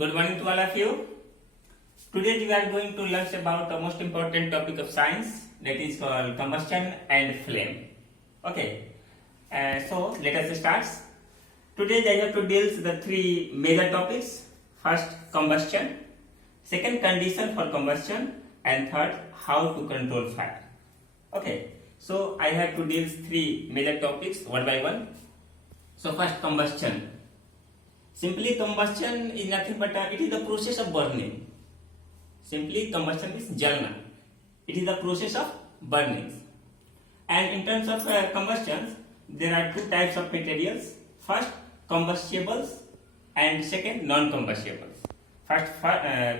Good morning to all of you. Today we are going to learn about the most important topic of science, that is called combustion and flame. Okay, so let us start. Today I have to deal with the three major topics. First, combustion. Second, condition for combustion, and third, how to control fire. Okay, so I have to deal with three major topics one by one. So first, combustion. Simply, combustion is nothing but it is the process of burning. Simply, combustion is jalna. It is the process of burning. And in terms of combustions, there are two types of materials. First, combustibles, and second, non-combustibles. First,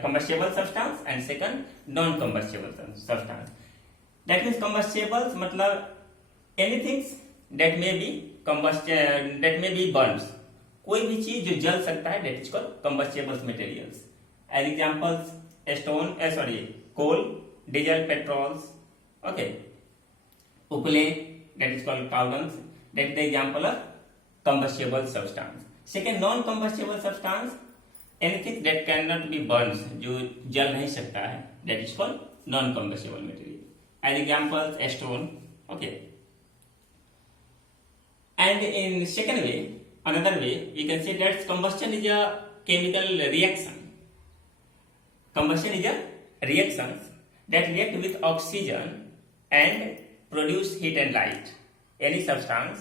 combustible substance, and second, non-combustible substance. That means combustibles, matlab anything that may be combustion, that may be burns. कोई भी चीज जो जल सकता है, that is called combustibles materials. As examples, coal, diesel, petrols, okay, upale, that is called cow dung. That is the example of combustible substance. Second, non-combustible substance, anything that cannot be burned, जो जल नहीं सकता है, that is called non-combustible material. As examples, stone, okay. And in second way, another way, we can say that combustion is a chemical reaction. Combustion is a reaction that react with oxygen and produce heat and light. Any substance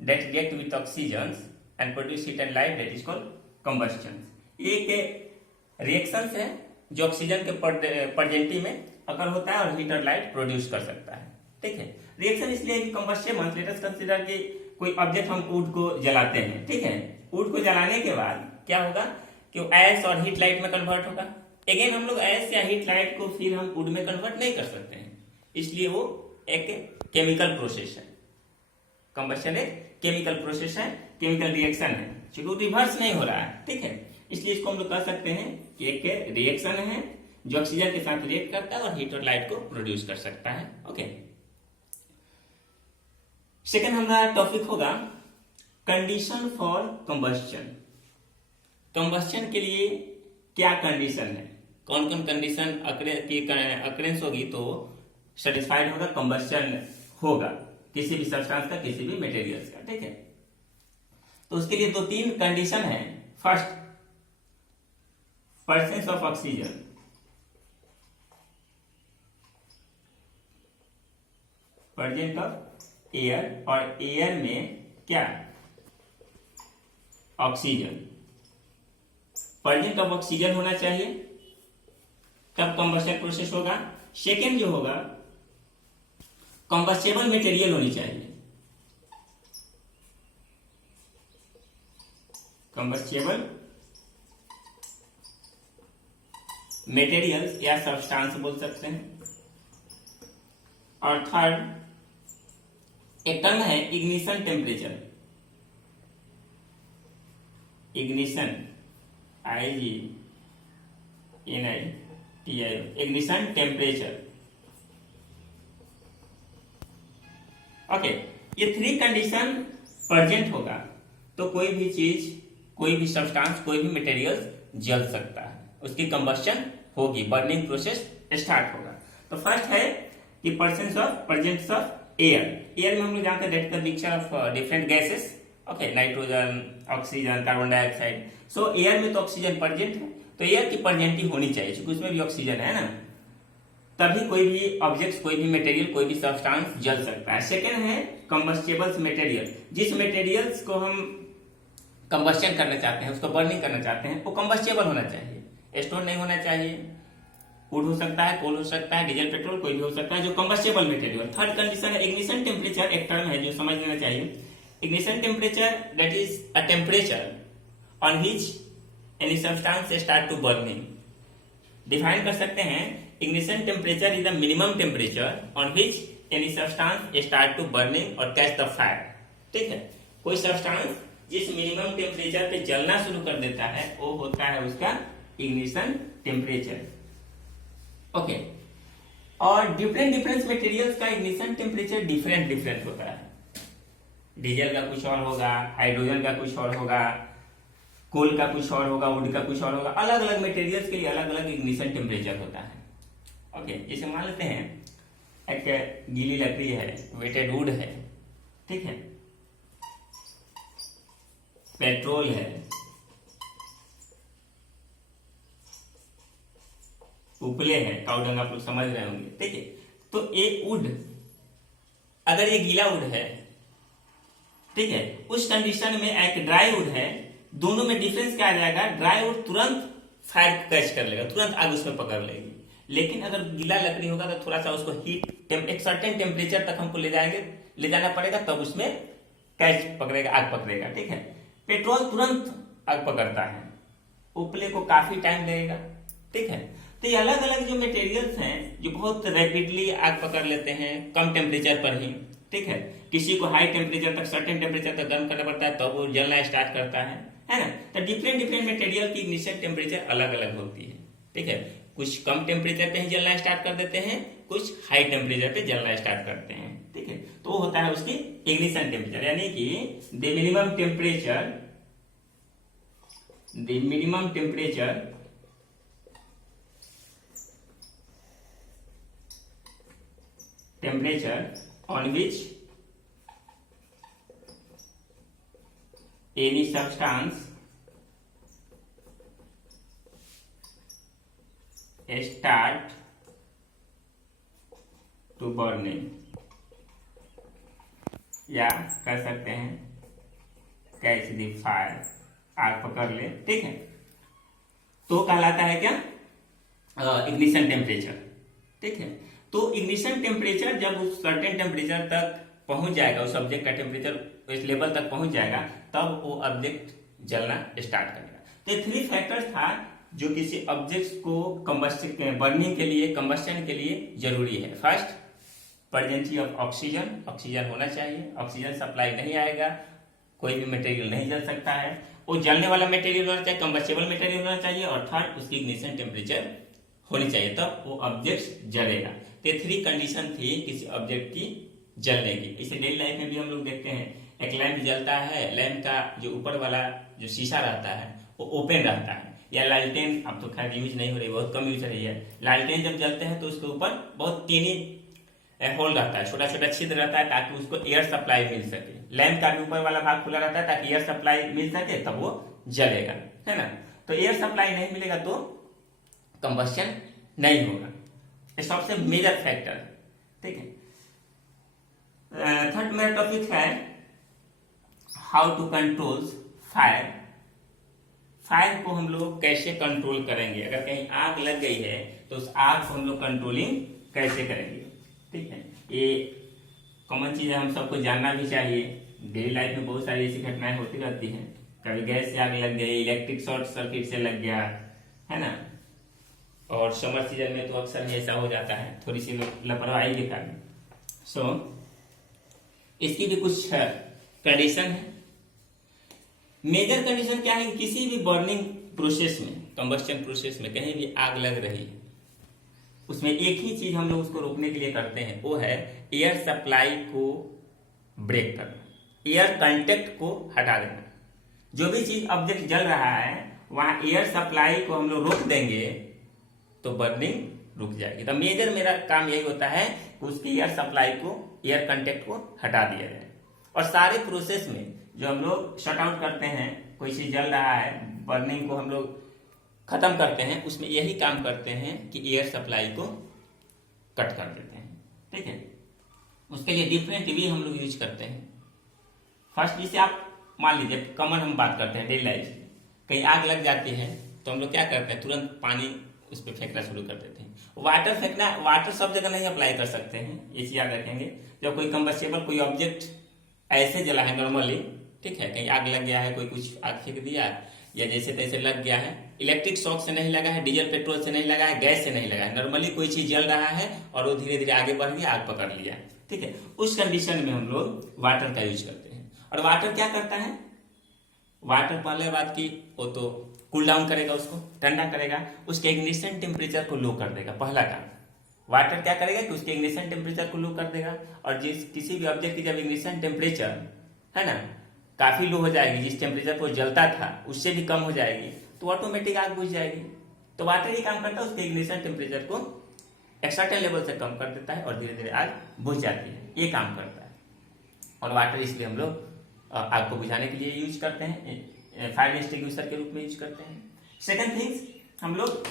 that react with oxygen and produce heat and light, that is called combustion. ये एक reactions है जो oxygen के प्रेजेंटी में अगर होता है और हीट और लाइट प्रोड्यूस कर सकता है. ठीक है, रिएक्शन इसलिए कंबस्टेबल. लेट अस कंसीडर कि कोई ऑब्जेक्ट हम वुड को जलाते हैं. ठीक है, वुड को जलाने के बाद क्या होगा कि ऐश और हीट लाइट में कन्वर्ट होगा. अगेन हम लोग ऐश या हीट लाइट को फिर हम वुड में कन्वर्ट नहीं कर सकते हैं, इसलिए वो एक केमिकल प्रोसेस है. कंबस्शन एक केमिकल प्रोसेस है, केमिकल रिएक्शन है, क्योंकि रिवर्स नहीं हो रहा है. ठीक है, इसलिए इसको हम लोग कह सकते हैं कि एक रिएक्शन है जो ऑक्सीजन के साथ रिएक्ट करता है और हीट और लाइट को प्रोड्यूस कर सकता है. ओके, सेकेंड हमारा टॉपिक होगा कंडीशन फॉर कंबस्शन. कंबस्शन के लिए क्या कंडीशन है, कौन कौन कंडीशन अक्रेंस होगी तो सेटिस्फाइड होगा, कंबस्शन होगा किसी भी सब्सटेंस का, किसी भी मटेरियल्स का. ठीक है, तो उसके लिए दो तीन कंडीशन है. First, presence of oxygen. Presence of air, और एयर में क्या, ऑक्सीजन. प्रेजेंस ऑफ ऑक्सीजन होना चाहिए तब कंबस्शन प्रोसेस होगा. सेकेंड जो होगा, कंबस्टेबल मटेरियल होनी चाहिए. कंबस्टेबल मटेरियल्स या सब्सटेंस बोल सकते हैं. और थर्ड, एक टर्म है ignition temperature. Ignition, IGNITIO, ignition temperature. Okay, ये थ्री कंडीशन प्रेजेंट होगा तो कोई भी चीज, कोई भी सब्सटेंस, कोई भी मटेरियल जल सकता है, उसकी कंबस्शन होगी, बर्निंग प्रोसेस स्टार्ट होगा. तो फर्स्ट है कि प्रेजेंस ऑफ एयर. एयर में हम लोग जानते हैं that the mixture of different gases. Okay, nitrogen, oxygen, carbon dioxide. So air में तो ऑक्सीजन प्रेजेंट है, तो एयर की प्रेजेंटी होनी चाहिए क्योंकि उसमें भी ऑक्सीजन है ना, तभी कोई भी ऑब्जेक्ट, कोई भी मटेरियल, कोई भी सब्सटेंस जल सकता है. सेकेंड है कंबस्टेबल्स मटेरियल. जिस मटेरियल्स को हम कंबस्शन करना चाहते हैं, उसको बर्निंग करना चाहते हैं, वो कंबस्टेबल होना चाहिए, स्टोन नहीं होना चाहिए. वुड हो सकता है, कोल हो सकता है, डीजल, पेट्रोल, कोई भी हो सकता है जो कंबस्टेबल मटेरियल. थर्ड कंडीशन है इग्निशन टेम्परेचर. एक टर्म है जो समझ लेना चाहिए. Ignition temperature, that is a temperature on which any substance start to burning. Define कर सकते हैं, ignition temperature is the minimum temperature on which any substance start to burning और कैच द फायर. ठीक है, कोई सब्सटेंस जिस minimum temperature पे जलना शुरू कर देता है वो होता है उसका इग्निशन टेम्परेचर. ओके, और डिफरेंट मटेरियल्स का इग्निशन टेम्परेचर डिफरेंट होता है. डीजल का कुछ और होगा, हाइड्रोजन का कुछ और होगा, कोल का कुछ और होगा, वुड का कुछ और होगा। अलग अलग मटेरियल्स के लिए अलग अलग इग्निशन टेम्परेचर होता है। ओके, जैसे मान लेते हैं एक गीली लकड़ी है, वेटेड वुड है, ठीक है, पेट्रोल है, उपले है, काउडंग आप लोग समझ रहे होंगे, ठीक है। तो एक वुड, अगर ये गीला वुड है, ठीक है, उस कंडीशन में एक ड्राई वुड है, दोनों में डिफरेंस क्या आ जाएगा? ड्राई वुड तुरंत फायर कैच कर लेगा, तुरंत आग उसमें पकड़ लेगी। लेकिन अगर गीला लकड़ी होगा तो थोड़ा सा उसको हीट, एक सर्टेन टेम्परेचर तक हमको ले जाना पड़ेगा, तब उसमें कैच पकड़ेगा, आग पकड़ेगा, ठीक है। पेट्रोल तुरंत आग पकड़ता है, उपले को काफी टाइम लगेगा, ठीक है। तो ये अलग अलग जो मटेरियल्स हैं जो बहुत रैपिडली आग पकड़ लेते हैं कम टेम्परेचर पर ही, ठीक है। किसी को हाई टेम्परेचर तक, सर्टेन टेम्परेचर तक गर्म करना पड़ता है, तब वो जलना स्टार्ट करता है ना। तो डिफरेंट मटेरियल की इग्निशन टेम्परेचर अलग अलग होती है, ठीक है। कुछ कम टेम्परेचर पे ही जलना स्टार्ट कर देते हैं, कुछ हाई टेम्परेचर पे जलना स्टार्ट करते हैं, ठीक है। तो वो होता है उसकी इग्निशन टेम्परेचर, यानी कि the minimum temperature on which any substance start to burning, या कर सकते हैं कैच द फायर, आग पकड़ ले, ठीक है। तो कहलाता है क्या? इग्निशन टेम्परेचर, ठीक है। तो इग्निशन टेम्परेचर जब उस सर्टेन टेम्परेचर तक पहुंच जाएगा, उस ऑब्जेक्ट का टेम्परेचर इस लेवल तक पहुंच जाएगा, तब वो ऑब्जेक्ट जलना स्टार्ट करेगा। तो ये 3 फैक्टर्स था जो किसी ऑब्जेक्ट को बर्निंग के लिए, कंबस्शन के लिए जरूरी है। फर्स्ट, प्रेजेंसी ऑफ ऑक्सीजन होना चाहिए। ऑक्सीजन सप्लाई नहीं आएगा, कोई भी मटेरियल नहीं जल सकता है। वो जलने वाला मटेरियल होना चाहिए, कंबस्टेबल मटेरियल होना चाहिए। और थर्ड, उसकी इग्निशन टेम्परेचर होनी चाहिए, तब वो ऑब्जेक्ट जलेगा। तो 3 कंडीशन थी किसी ऑब्जेक्ट की जलने की। इसे डेली लाइफ में भी हम लोग देखते हैं, एक लैंप जलता है, लैंप का जो ऊपर वाला जो शीशा रहता है वो ओपन रहता है, या लालटेन, अब तो खैर यूज नहीं हो रही, बहुत कम यूज रही है। लालटेन जब जलते हैं तो उसके ऊपर बहुत टीनी होल रहता है, छोटा छोटा छिद्र रहता है, ताकि उसको एयर सप्लाई मिल सके। लैंप का भी ऊपर वाला भाग खुला रहता है ताकि एयर सप्लाई मिल सके, तब वो जलेगा, है ना। तो एयर सप्लाई नहीं मिलेगा तो कंबस्शन नहीं होगा। ये सबसे मेजर फैक्टर, ठीक है। थर्ड मेरा टॉपिक है how to control fire. Fire को हम लोग कैसे कंट्रोल करेंगे? अगर कहीं आग लग गई है तो उस आग को हम लोग कंट्रोलिंग कैसे करेंगे, ठीक है। ये कॉमन चीज है, हम सबको जानना भी चाहिए। डेली लाइफ में बहुत सारी ऐसी घटनाएं होती रहती हैं। कभी गैस से आग लग गई, इलेक्ट्रिक शॉर्ट सर्किट से लग गया, है ना। और समर सीजन में तो अक्सर ही ऐसा हो जाता है, थोड़ी सी लापरवाही के कारण। इसकी भी कुछ कंडीशन है। मेजर कंडीशन क्या है? किसी भी बर्निंग प्रोसेस में, कंबस्शन प्रोसेस में कहीं भी आग लग रही है, उसमें एक ही चीज हम लोग उसको रोकने के लिए करते हैं, वो है एयर सप्लाई को ब्रेक करना, एयर कंटेक्ट को हटा देना। जो भी चीज ऑब्जेक्ट जल रहा है वहां एयर सप्लाई को हम लोग रोक देंगे तो बर्निंग रुक जाएगी। तो मेजर मेरा काम यही होता है कि उसकी एयर सप्लाई को, एयर कंटेक्ट को हटा दिया जाए। और सारे प्रोसेस में जो हम लोग शट आउट करते हैं, कोई चीज जल रहा है, बर्निंग को हम लोग खत्म करते हैं, उसमें यही काम करते हैं कि एयर सप्लाई को कट कर देते हैं, ठीक है। उसके लिए डिफरेंट वे हम लोग यूज करते हैं। फर्स्ट, जैसे आप मान लीजिए कॉमन हम बात करते हैं डेली लाइफ की, कहीं आग लग जाती है तो हम लोग क्या करते हैं, तुरंत पानी उस पर फेंकना शुरू कर देते हैं। वाटर फेंकना, वाटर सब जगह नहीं अप्लाई कर सकते हैं, ये चीज याद रखेंगे। जब कोई कंबस्टेबल, कोई ऑब्जेक्ट ऐसे जला है नॉर्मली, ठीक है, कहीं आग लग गया है, कोई कुछ आग फेंक दिया या जैसे तैसे लग गया है, इलेक्ट्रिक शॉक से नहीं लगा है, डीजल पेट्रोल से नहीं लगा है, गैस से नहीं लगा है, नॉर्मली कोई चीज जल रहा है और वो धीरे धीरे आगे बढ़ गया, आग पकड़ लिया, ठीक है। उस कंडीशन में हम लोग वाटर का यूज करते हैं। और वाटर क्या करता है? वाटर पहले बात की, वो तो कूल डाउन करेगा, उसको ठंडा करेगा, उसके इग्निशन टेम्परेचर को लो कर देगा। पहला काम वाटर क्या करेगा कि उसके इग्निशन टेम्परेचर को लो कर देगा। और जिस किसी भी ऑब्जेक्ट की जब इग्निशन टेम्परेचर, है ना, काफी लो हो जाएगी, जिस टेम्परेचर पर जलता था उससे भी कम हो जाएगी, तो ऑटोमेटिक आग बुझ जाएगी। तो वाटर ही काम करता है, उसके इग्निशन टेम्परेचर को एक सर्टेन लेवल से कम कर देता है और धीरे धीरे आग बुझ जाती है, ये काम करता है। और वाटर इसलिए हम लोग आग को बुझाने के लिए यूज करते हैं, फायर एक्सटिंग्विशर के रूप में यूज करते हैं। सेकंड थिंग्स, हम लोग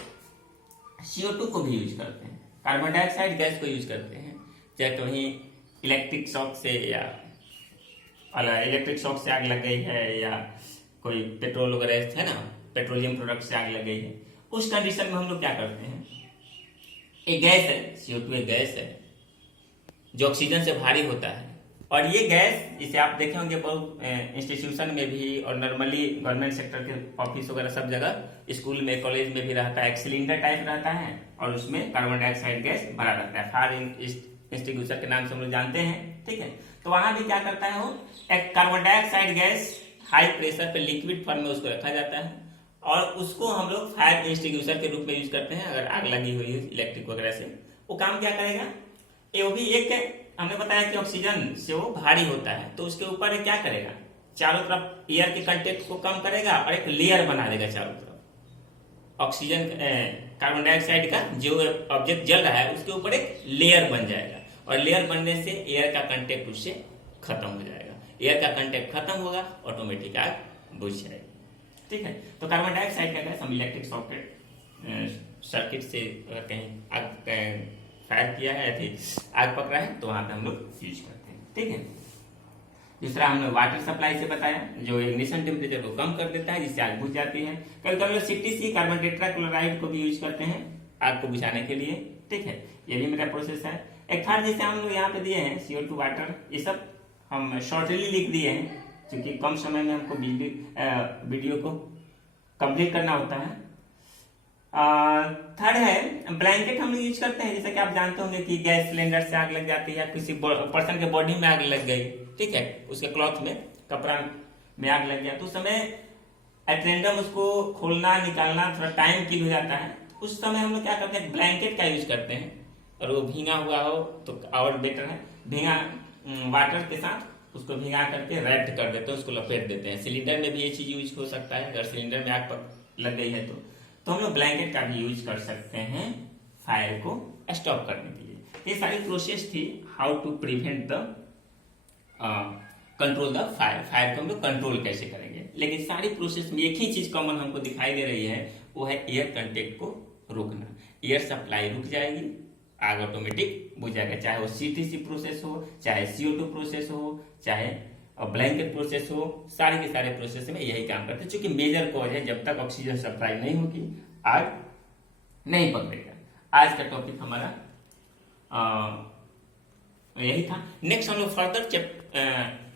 CO2 को भी यूज करते हैं, कार्बन डाइऑक्साइड गैस को यूज करते हैं, चाहे तो वहीं इलेक्ट्रिक शॉक से आग लग गई है या कोई पेट्रोल वगैरह है ना, पेट्रोलियम प्रोडक्ट से आग लग गई है, उस कंडीशन में हम लोग क्या करते हैं, एक गैस है, CO2 एक गैस है जो ऑक्सीजन से भारी होता है, और ये गैस जिसे आप देखे होंगे बहुत इंस्टीट्यूशन में भी और नॉर्मली गवर्नमेंट सेक्टर के ऑफिस वगैरह सब जगह, स्कूल में कॉलेज में भी रहता है, एक सिलेंडर टाइप रहता है और उसमें कार्बन डाइऑक्साइड गैस भरा रहता है, फायर एक्सटिंग्विशर के नाम से हम लोग जानते हैं, ठीक है। तो वहां भी क्या करता है वो, एक carbon dioxide gas high pressure पे लिक्विड फॉर्म में उसको रखा जाता है और उसको हम लोग फायर एक्सटिंग्विशर के रूप में यूज करते हैं। अगर आग लगी हुई है इलेक्ट्रिक वगैरह से, वो काम क्या करेगा, वो भी एक हमने बताया कि ऑक्सीजन से वो भारी होता है, तो उसके ऊपर क्या करेगा, चारों तरफ एयर के कंटेंट को कम करेगा और एक लेयर बना देगा चारों तरफ। ऑक्सीजन कार्बन डाइऑक्साइड का जो ऑब्जेक्ट जल रहा है उसके ऊपर एक लेयर बन जाएगा और लेयर बनने से एयर का कंटेक्ट उससे खत्म हो जाएगा। एयर का कंटेक्ट खत्म होगा, ऑटोमेटिक आग बुझ जाएगी, ठीक है। तो कार्बन डाइऑक्साइड का गैस हम इलेक्ट्रिक सॉकेट सर्किट से कहीं आग फायर किया है, आग पकड़ा है, तो वहां पे हम लोग यूज करते हैं, ठीक है। दूसरा हमने वाटर सप्लाई से बताया जो इग्निशन टेम्परेचर को कम कर देता है, जिससे आग बुझ जाती है। कभी कभी लोग CTC कार्बन टेट्राक्लोराइड को भी यूज करते हैं आग को बुझाने के लिए, ठीक है। ये भी मेरा प्रोसेस है। एक थर्ड जैसे हम लोग यहाँ पे दिए हैं CO2 वाटर, ये सब हम शॉर्टली लिख दिए हैं क्योंकि कम समय में हमको वीडियो को कंप्लीट करना होता है। थर्ड है ब्लैंकेट हम लोग यूज करते हैं, जैसे कि आप जानते होंगे कि गैस सिलेंडर से आग लग जाती है या किसी पर्सन के बॉडी में आग लग गई, ठीक है, उसके क्लॉथ में, कपड़ा में आग लग गया, तो उस समय एट रैंडम उसको खोलना निकालना थोड़ा टाइम किल हो जाता है। उस समय हम लोग क्या करते हैं, ब्लैंकेट का यूज करते हैं, और वो भींगा हुआ हो तो और बेटर है, भींगा वाटर के साथ उसको भिंगा करके रैप्ड कर देते हैं, उसको लपेट देते हैं। सिलेंडर में भी ये चीज यूज हो सकता है, अगर सिलेंडर में आग लग गई है तो हम लोग ब्लैंकेट का भी यूज कर सकते हैं फायर को स्टॉप करने के लिए। ये सारी प्रोसेस थी how to prevent the control the fire, fire को हम लोग कंट्रोल कैसे करेंगे। लेकिन सारी प्रोसेस में एक ही चीज कॉमन हमको दिखाई दे रही है, वो है एयर कंटेक्ट को रोकना। एयर सप्लाई रुक जाएगी, आग ऑटोमेटिक बुझ जाएगा, चाहे वो CTC प्रोसेस हो, चाहे CO2 प्रोसेस हो, चाहे ब्लैंकेट प्रोसेस हो, सारे के सारे प्रोसेस में यही काम करते हैं। क्योंकि मेजर कॉज है, जब तक ऑक्सीजन सप्लाई नहीं होगी आग नहीं पकड़ेगा। आज का टॉपिक हमारा यही था। नेक्स्ट हम लोग फर्दर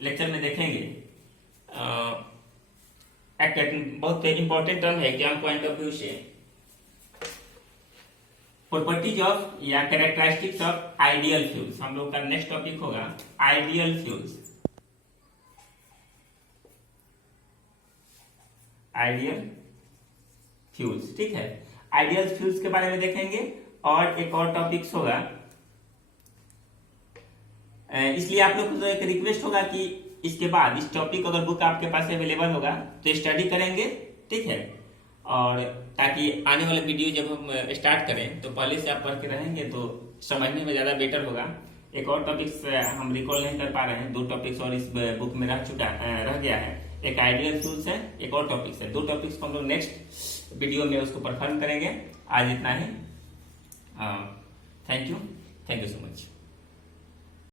लेक्चर में देखेंगे एक बहुत इंपॉर्टेंट टर्म है एग्जाम पॉइंट ऑफ व्यू से, प्रॉपर्टीज ऑफ या कैरेक्टरिस्टिक्स ऑफ आइडियल फ्यूल्स। हम लोग का नेक्स्ट टॉपिक होगा आइडियल फ्यूल्स। आइडियल फ्यूल्स, ठीक है, आइडियल फ्यूल्स के बारे में देखेंगे। और एक और टॉपिक्स होगा, इसलिए आप लोग को एक रिक्वेस्ट होगा कि इसके बाद इस टॉपिक अगर बुक आपके पास अवेलेबल होगा तो स्टडी करेंगे, ठीक है, और ताकि आने वाला वीडियो जब हम स्टार्ट करें तो पहले से आप पढ़ के रहेंगे तो समझने में ज्यादा बेटर होगा। एक और टॉपिक्स हम रिकॉल नहीं कर पा रहे हैं, 2 टॉपिक्स और इस बुक में रह गया है। एक आइडियल फ्यूल्स है, एक और टॉपिक्स है। 2 टॉपिक्स को हम लोग नेक्स्ट वीडियो में उसको परफॉर्म करेंगे। आज इतना ही। Thank you so much.